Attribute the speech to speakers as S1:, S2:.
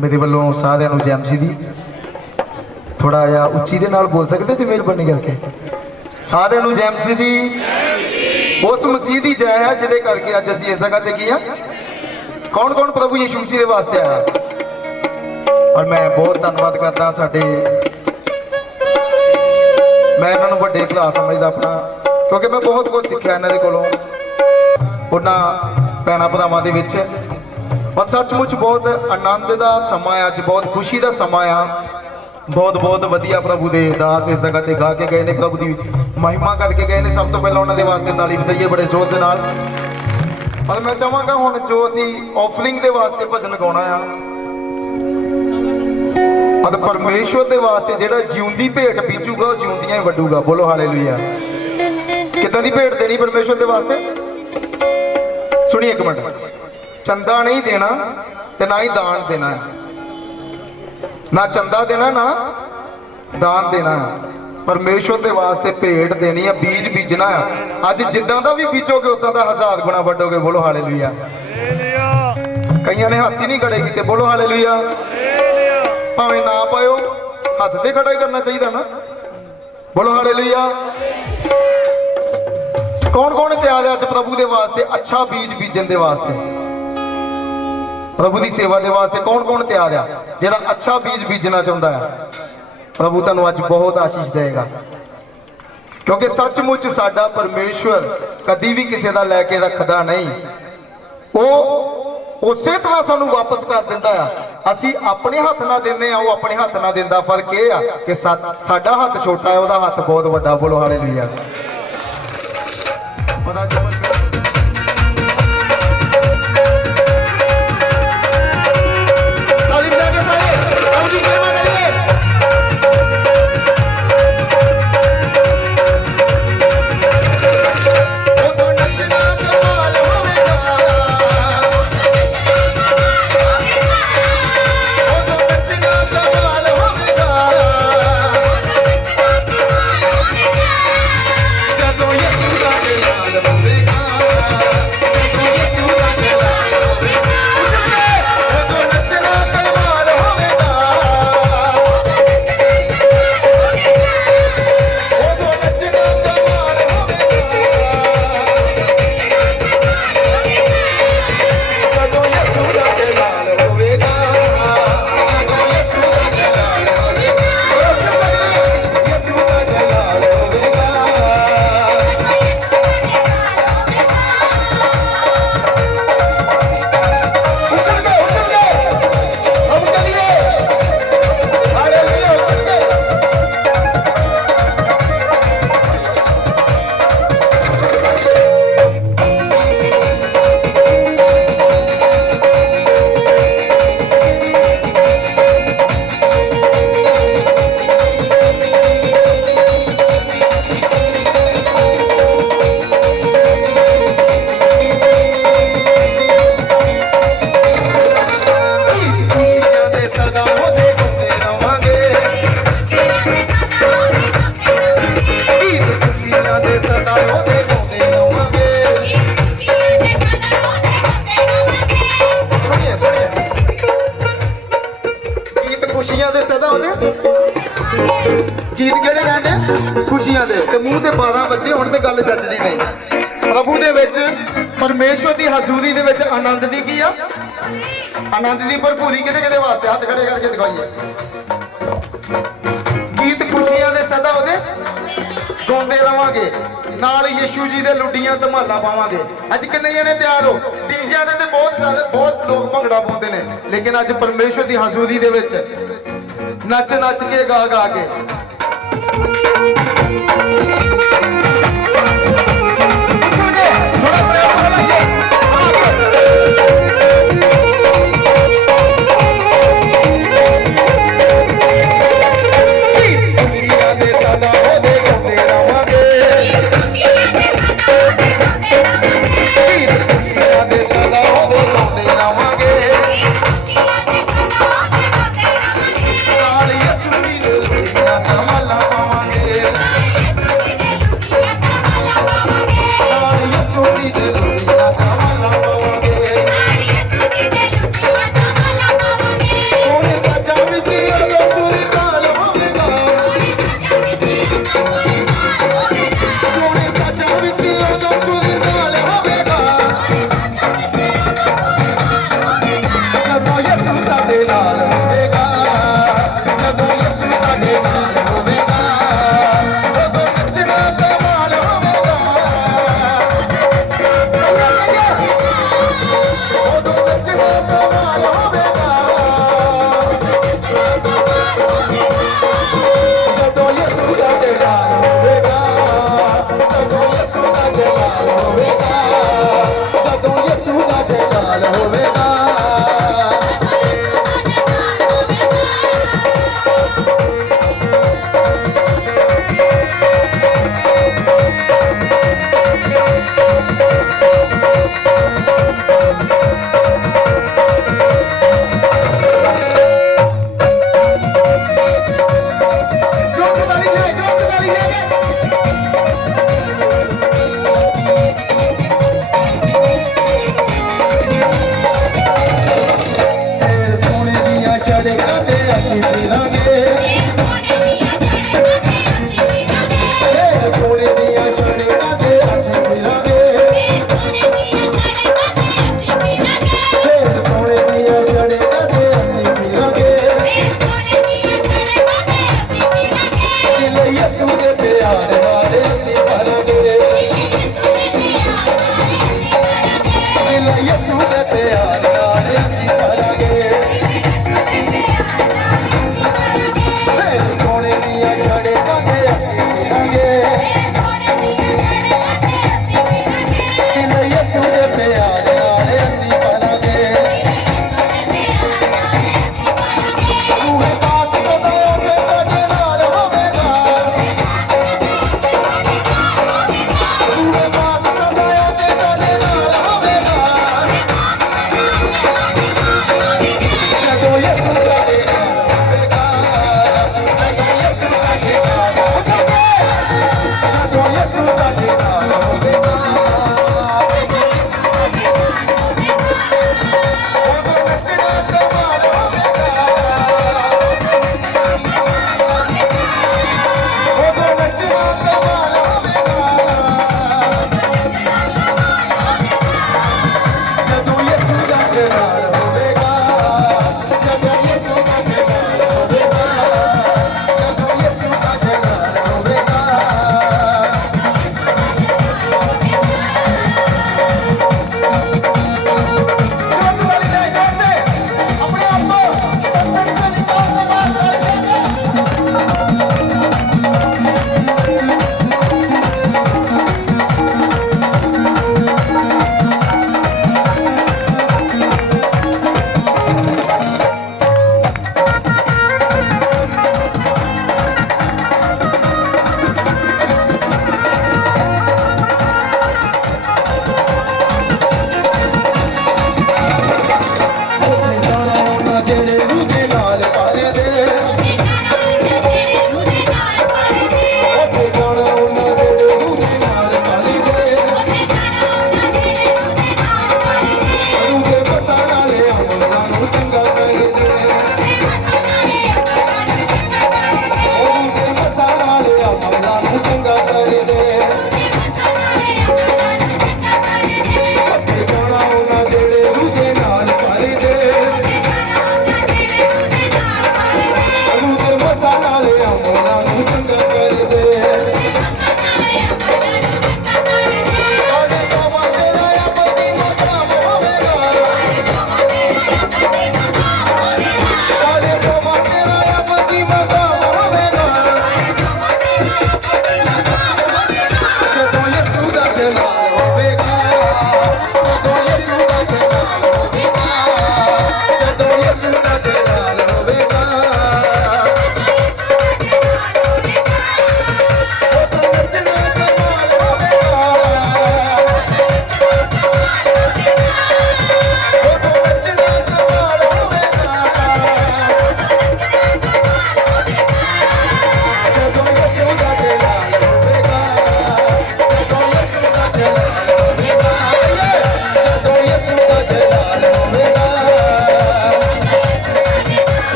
S1: ਮੇਰੇ ਵੱਲੋਂ ਸਾਰਿਆਂ ਨੂੰ ਜੈਮਸੀ ਦੀ। ਥੋੜਾ ਜਿਹਾ ਉੱਚੀ ਦੇ ਨਾਲ ਬੋਲ ਸਕਦੇ ਜੇ ਮਿਹਰਬਾਨੀ ਕਰਕੇ? ਸਾਰਿਆਂ ਨੂੰ ਜੈਮਸੀ ਦੀ। ਉਸ ਮਸੀਹ ਦੀ ਜੈ ਆ, ਜਿਹਦੇ ਕਰਕੇ ਅੱਜ ਅਸੀਂ ਇਸ ਜਗ੍ਹਾ ਤੇ ਕੀ ਆ? ਕੌਣ ਕੌਣ ਪ੍ਰਭੂ ਯਿਸੂ ਮਸੀਹ ਦੇ ਵਾਸਤੇ ਆਇਆ? ਔਰ ਮੈਂ ਬਹੁਤ ਧੰਨਵਾਦ ਕਰਦਾ ਸਾਡੇ। ਮੈਂ ਇਹਨਾਂ ਨੂੰ ਵੱਡੇ ਭਰਾ ਸਮਝਦਾ ਆਪਣਾ ਕਿਉਂਕਿ ਮੈਂ ਬਹੁਤ ਕੁਝ ਸਿੱਖਿਆ ਇਹਨਾਂ ਦੇ ਕੋਲੋਂ। ਉਹਨਾਂ ਭੈਣਾਂ ਭਰਾਵਾਂ ਦੇ ਵਿੱਚ। ਔਰ ਸੱਚਮੁੱਚ ਬਹੁਤ ਆਨੰਦ ਦਾ ਸਮਾਂ ਹੈ, ਅੱਜ ਬਹੁਤ ਖੁਸ਼ੀ ਦਾ ਸਮਾਂ ਆ। ਬਹੁਤ ਬਹੁਤ ਵਧੀਆ ਪ੍ਰਭੂ ਦੇ ਦਾਸ ਇਸ ਜਗ੍ਹਾ ਤੇ ਗਾ ਕੇ ਗਏ ਨੇ, ਪ੍ਰਭੂ ਦੀ ਮਹਿਮਾ ਕਰਕੇ ਗਏ ਨੇ। ਸਭ ਤੋਂ ਪਹਿਲਾਂ ਉਹਨਾਂ ਦੇ ਵਾਸਤੇ ਤਾਲੀ ਵਜਾਈਏ ਬੜੇ ਜ਼ੋਰ ਦੇ ਨਾਲ। ਪਰ ਮੈਂ ਚਾਹਾਂਗਾ ਹੁਣ ਜੋ ਅਸੀਂ ਆਫਰਿੰਗ ਦੇ ਵਾਸਤੇ ਭਜਨ ਗਾਉਣਾ ਆ ਅਤੇ ਪਰਮੇਸ਼ਵਰ ਦੇ ਵਾਸਤੇ ਜਿਹੜਾ ਜਿਉਂਦੀ ਭੇਟ ਬੀਜੂਗਾ ਉਹ ਜਿਉਂਦੀਆਂ ਹੀ ਵੱਡੂਗਾ। ਬੋਲੋ ਹਾਲੇਲੂਇਆ। ਕਿੱਦਾਂ ਦੀ ਭੇਟ ਦੇਣੀ ਪਰਮੇਸ਼ਵਰ ਦੇ ਵਾਸਤੇ? ਸੁਣੀ ਇੱਕ ਮਿੰਟ। ਚੰਦਾ ਨਹੀਂ ਦੇਣਾ ਤੇ ਨਾ ਹੀ ਦਾਨ ਦੇਣਾ ਹੈ। ਨਾ ਚੰਦਾ ਦੇਣਾ, ਨਾ ਦਾਨ ਦੇਣਾ ਹੈ। ਪਰਮੇਸ਼ਵਰ ਦੇ ਵਾਸਤੇ ਭੇਟ ਦੇਣੀ ਹੈ, ਬੀਜ ਬੀਜਣਾ ਹੈ। ਅੱਜ ਜਿੱਦਾਂ ਦਾ ਵੀ ਬੀਜੋਗੇ, ਉਦਾਂ ਦਾ ਹਜ਼ਾਰ ਗੁਣਾ ਵੱਡੋਗੇ ਬੋਲੋ ਹਾਲੇਲੂਇਆ। ਕਈਆਂ ਨੇ ਹੱਥ ਹੀ ਨਹੀਂ ਖੜੇ ਕੀਤੇ। ਬੋਲੋ ਹਾਲੇਲੂਇਆ। ਭਾਵੇਂ ਨਾ ਪਾਇਓ, ਹੱਥ ਤੇ ਖੜਾ ਹੀ ਕਰਨਾ ਚਾਹੀਦਾ ਨਾ। ਬੋਲੋ ਹਾਲੇਲੂਇਆ। ਕੌਣ ਕੌਣ ਤਿਆਰ ਹੈ ਅੱਜ ਪ੍ਰਭੂ ਦੇ ਵਾਸਤੇ? ਅੱਛਾ ਬੀਜ ਬੀਜਣ ਦੇ ਵਾਸਤੇ। ਪ੍ਰਭੂ ਦੀ ਸੇਵਾ ਦੇ ਵਾਸਤੇ ਕੌਣ ਕੌਣ ਤਿਆਰ ਆ ਜਿਹੜਾ ਅੱਛਾ ਬੀਜ ਬੀਜਣਾ ਚਾਹੁੰਦਾ ਹੈ। ਪ੍ਰਭੂ ਤੁਹਾਨੂੰ ਅੱਜ ਬਹੁਤ ਆਸ਼ੀਸ਼ ਦੇਗਾ ਕਿਉਂਕਿ ਸੱਚਮੁੱਚ ਸਾਡਾ ਪਰਮੇਸ਼ਵਰ ਕਦੀ ਵੀ ਕਿਸੇ ਦਾ ਲੈ ਕੇ ਰੱਖਦਾ ਨਹੀਂ। ਉਹ ਉਸੇ ਤਰ੍ਹਾਂ ਸਾਨੂੰ ਵਾਪਸ ਕਰ ਦਿੰਦਾ ਆ। ਅਸੀਂ ਆਪਣੇ ਹੱਥ ਨਾਲ ਦਿੰਦੇ ਆ ਉਹ ਆਪਣੇ ਹੱਥ ਨਾਲ ਦਿੰਦਾ। ਫ਼ਰਕ ਇਹ ਆ ਕਿ ਸਾਡਾ ਹੱਥ ਛੋਟਾ ਹੈ, ਉਹਦਾ ਹੱਥ ਬਹੁਤ ਵੱਡਾ। ਬੋਲੋ, ਹਾਲੇਲੂਇਆ। ਗੀਤ ਕਿਹੜੇ ਕਹਿੰਦੇ ਖੁਸ਼ੀਆਂ ਦੇ। ਤੇ ਮੂੰਹ ਤੇ 12 ਬੱਚੇ ਹੁਣ ਤੇ ਗੱਲ ਜੱਜਦੀ ਨਹੀਂ। ਪ੍ਰਭੂ ਦੇ ਵਿੱਚ ਪਰਮੇਸ਼ਵਰ ਦੀ ਹਜ਼ੂਰੀ ਦੇ ਵਿੱਚ ਆਨੰਦ ਦੀ ਕੀ ਆ? ਆਨੰਦ ਦੀ ਭਰਪੂਰੀ ਕਿਹਦੇ ਕਿਹਦੇ ਵਾਸਤੇ? ਹੱਥ ਖੜੇ ਕਰਕੇ ਦਿਖਾਈਏ। ਗੀਤ ਖੁਸ਼ੀਆਂ ਦੇ ਸਦਾ ਉਹਦੇ ਗਾਉਂਦੇ ਰਵਾਂਗੇ। ਨਾਲ ਯਿਸੂ ਜੀ ਦੇ ਲੁੱਡੀਆਂ ਧਮਾਲਾਂ ਪਾਵਾਂਗੇ। ਅੱਜ ਕਿੰਨੇ ਜਣੇ ਤਿਆਰ ਹੋ? ਡੀਜਿਆਂ ਦੇ ਤੇ ਬਹੁਤ ਜ਼ਿਆਦਾ ਬਹੁਤ ਲੋਕ ਭੰਗੜਾ ਪਾਉਂਦੇ ਨੇ। ਲੇਕਿਨ ਅੱਜ ਪਰਮੇਸ਼ਵਰ ਦੀ ਹਜ਼ੂਰੀ ਦੇ ਵਿੱਚ ਨੱਚ ਨੱਚ ਕੇ ਗਾ ਗਾ ਕੇ। ਰੁੱਤੀਆਂ ਧਮਾਲਾਂ